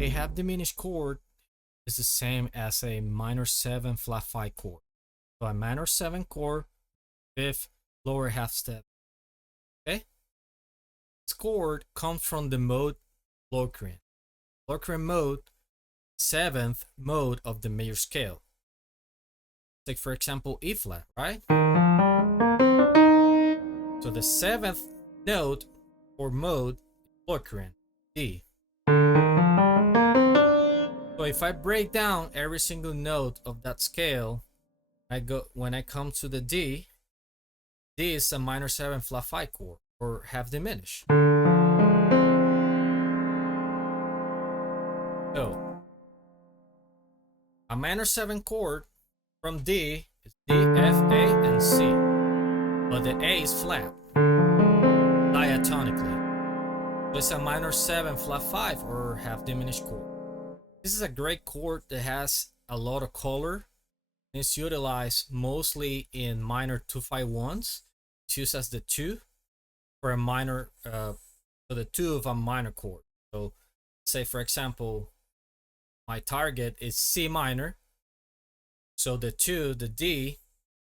A half diminished chord is the same as a minor 7 flat 5 chord. So a minor 7 chord, fifth lower half step. Okay? This chord comes from the mode Locrian. Locrian mode, 7th mode of the major scale. Take for example E flat, right? So the 7th note or mode is Locrian, D. So if I break down every single note of that scale, when I come to the D is a minor 7 flat 5 chord or half diminished. So a minor 7 chord from D is D, F, A, and C, but the A is flat diatonically. So it's a minor 7 flat 5 or half diminished chord. This is a great chord that has a lot of color. It's utilized mostly in minor 2-5-1s. It's used as the 2 for a minor, for the 2 of a minor chord. So say for example, my target is C minor. So the 2, the D,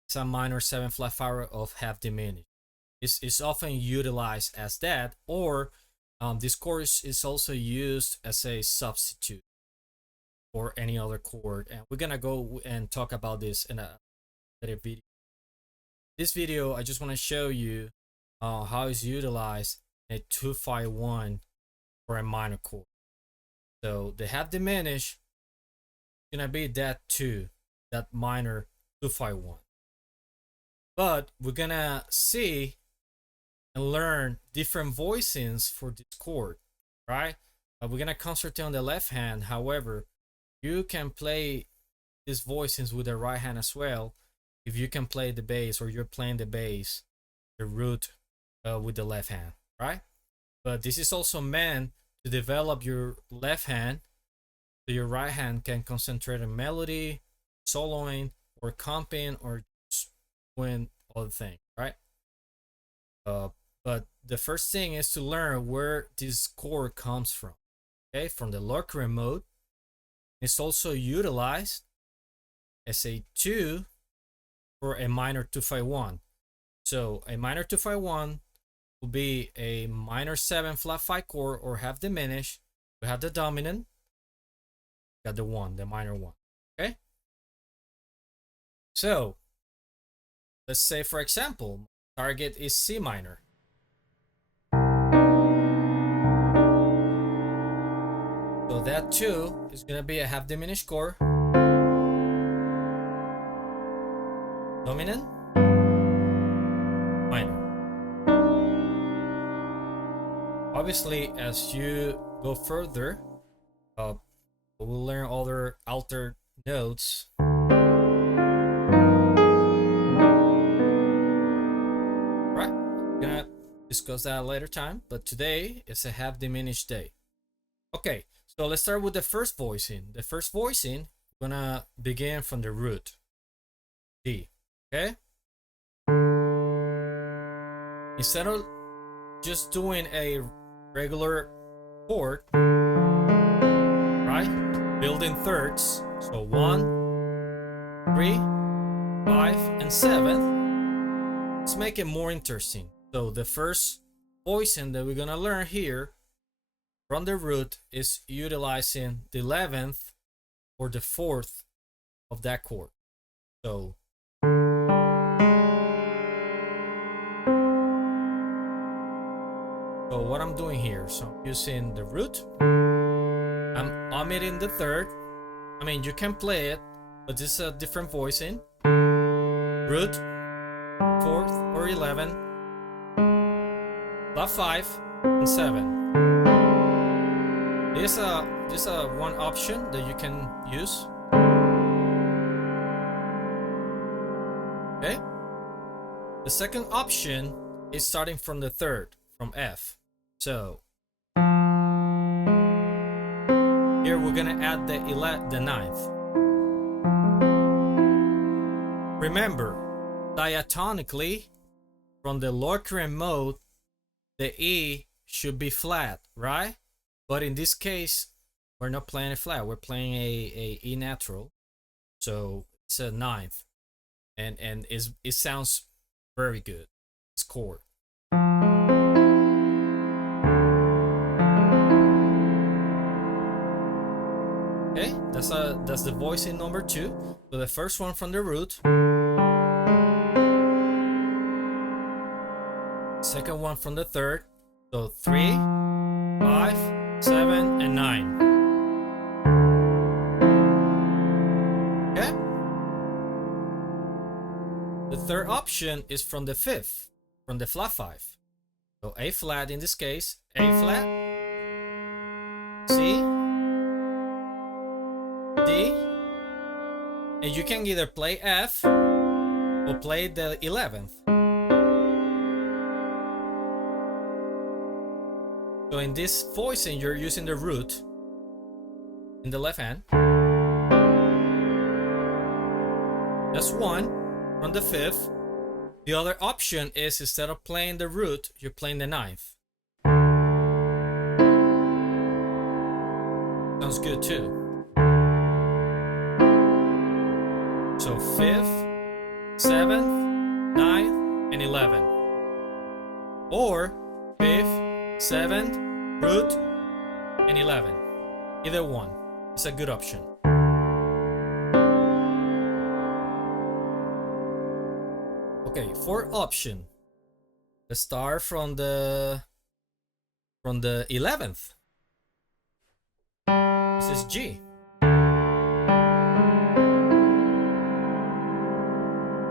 is a minor 7 flat 5 of half diminished. It's often utilized as that, or this chord is also used as a substitute or any other chord, and we're gonna go and talk about this in a later video. This video I just want to show you how it's utilized in a 2-5-1 for a minor chord. So the half diminished is gonna be that 2, that minor 2-5-1, but we're gonna see and learn different voicings for this chord, right? We're gonna concentrate on the left hand. However, you can play these voicings with the right hand as well if you can play the bass, or you're playing the bass, the root with the left hand, right? But this is also meant to develop your left hand so your right hand can concentrate on melody, soloing, or comping, or doing other things, right? But the first thing is to learn where this chord comes from. Okay, from the Locrian mode. It's also utilized as a 2 for a minor 2-5-1. So a minor 2-5-1 will be a minor 7 flat 5 chord or half diminished. We have the dominant, got the 1, the minor 1. Okay? So let's say for example, target is C minor. So that 2 is going to be a half diminished chord, dominant, minor. Obviously, as you go further, we'll learn other altered notes. Right, we're gonna discuss that later time, but today is a half diminished day. Okay, so let's start with the first voicing. The first voicing, we're gonna begin from the root, D, okay? Instead of just doing a regular chord, right? Building thirds, so 1, 3, 5, and 7. Let's make it more interesting. So the first voicing that we're gonna learn here from the root is utilizing the 11th or the 4th of that chord. So what I'm doing here, so I'm using the root, I'm omitting the 3rd. I mean, you can play it, but this is a different voicing. Root, 4th or 11, flat 5, and 7. This is one option that you can use. Okay. The second option is starting from the 3rd, from F. So here we're gonna add the 9th. Remember, diatonically, from the Locrian mode, the E should be flat, right? But in this case, we're not playing a flat, we're playing a E natural, so it's a ninth, and it sounds very good. It's chord. Okay, that's the voicing number 2. So the first one from the root, second one from the third. So 3, 5, 7, and 9. Okay. The third option is from the fifth, from the flat 5. So A flat in this case, A flat, C, D, and you can either play F or play the 11th. So in this voicing, you're using the root in the left hand. That's 1 from the 5th. The other option is, instead of playing the root, you're playing the 9th. Sounds good too. So 5th, 7th, 9th, and 11th. Or 5th, 7th, root, and 11th. Either one. It's a good option. Okay, fourth option. Let's start from the 11th. This is G.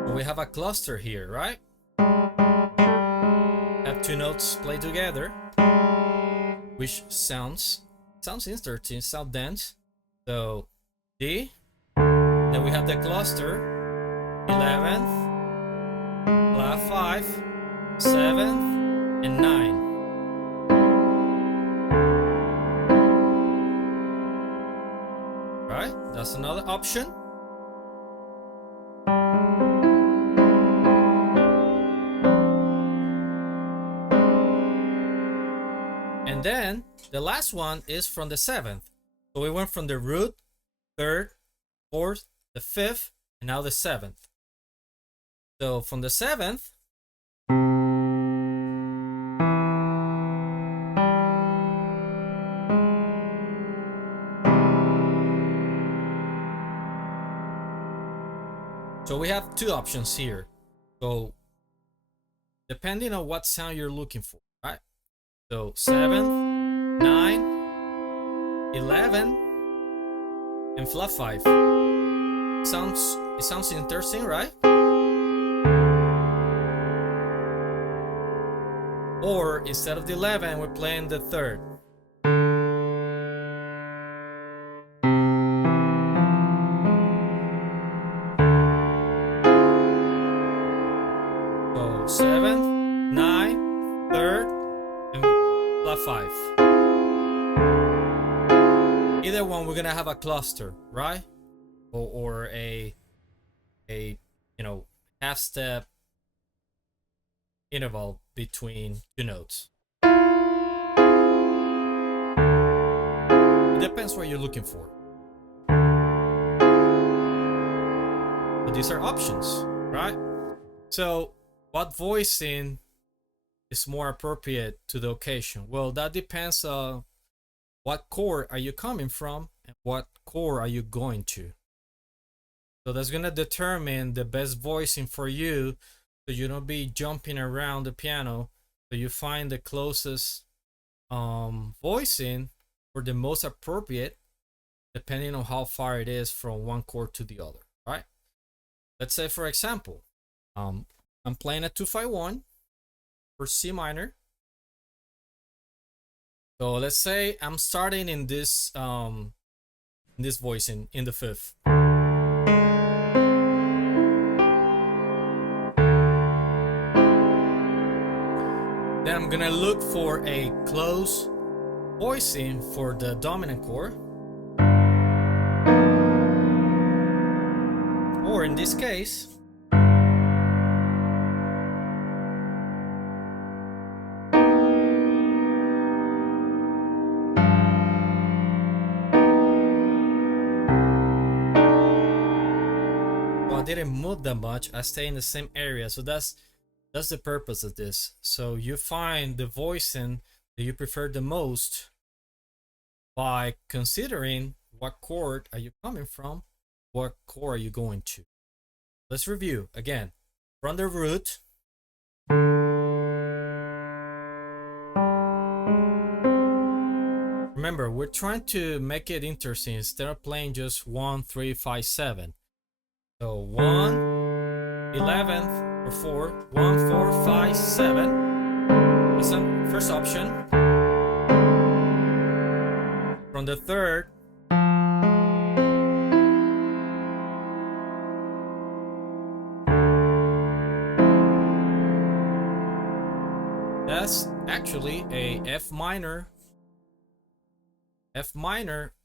So we have a cluster here, right? Have 2 notes play together, which sounds interesting, sound dense. So D. Then we have the cluster 11th, flat 5, 7th, and 9. Right? That's another option. And then the last one is from the 7th. So we went from the root, 3rd, 4th, the 5th, and now the 7th. So from the 7th, so we have 2 options here. So depending on what sound you're looking for, right? So 7, 9, 11, and flat 5. It sounds interesting, right? Or instead of the 11, we're playing the 3rd. So 7th, 9, 3rd, and flat 5. Either one, we're gonna have a cluster, right? Or a half step interval between 2 notes. It depends what you're looking for. But these are options, right? So what voicing is more appropriate to the occasion? Well, that depends on what chord are you coming from and what chord are you going to. So that's going to determine the best voicing for you, so you don't be jumping around the piano, so you find the closest voicing or the most appropriate, depending on how far it is from one chord to the other, right? Let's say, for example, I'm playing a 2-5-1 for C minor. So let's say I'm starting in this voicing in the 5th. Then I'm gonna look for a close voicing for the dominant chord, or in this case, I didn't move that much. I stay in the same area. So that's the purpose of this. So you find the voicing that you prefer the most by considering what chord are you coming from, what chord are you going to. Let's review again. From the root, remember, we're trying to make it interesting instead of playing just 1, 3, 5, 7. So 1, 11th, or 4, 1, 4, 5, 7. That's the first option. From the third, that's actually a F minor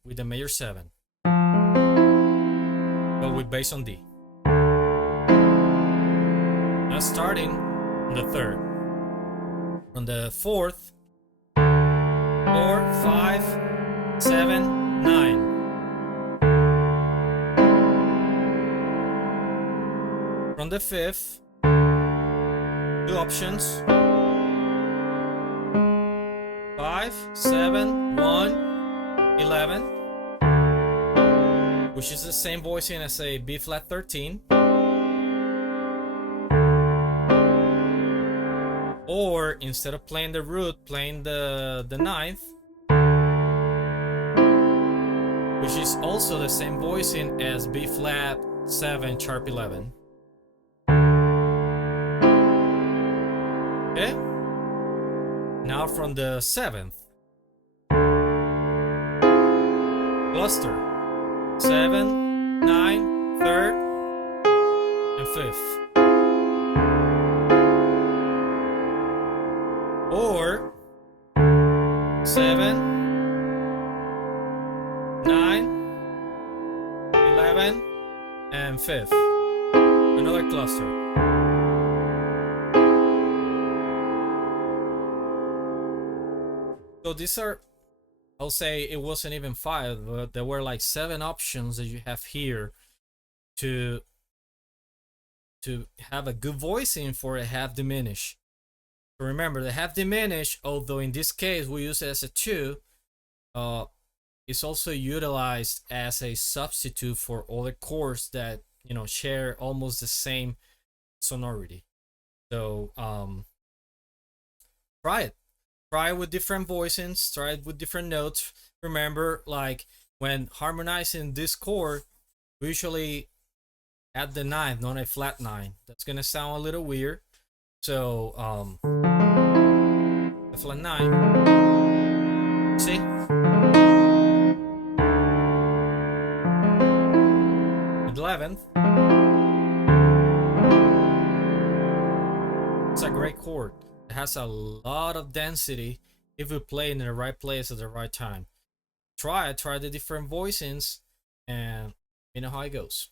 with a major 7, but with bass on D. That's starting on the third. From the fourth, 4, 5, 7, 9. From the fifth, 2 options. 5, 7, 1, 11, which is the same voicing as a B flat 13. Or instead of playing the root, playing the ninth, which is also the same voicing as B flat 7 sharp 11. Okay? Now from the 7th, cluster 7, 9, 3rd, and 5th. Or 7, 9, 11, and 5th. Another cluster. So these are, I'll say it wasn't even 5, but there were like 7 options that you have here to have a good voicing for a half diminish. So remember, the half diminish, although in this case we use it as a 2, is also utilized as a substitute for other chords that, you know, share almost the same sonority. So try it. Try it with different voicings, try it with different notes. Remember, like when harmonizing this chord, we usually add the 9th, not a flat 9. That's gonna sound a little weird. So the flat 9, see? The 11th. It's a great chord. It has a lot of density if we play in the right place at the right time. Try the different voicings and you know how it goes.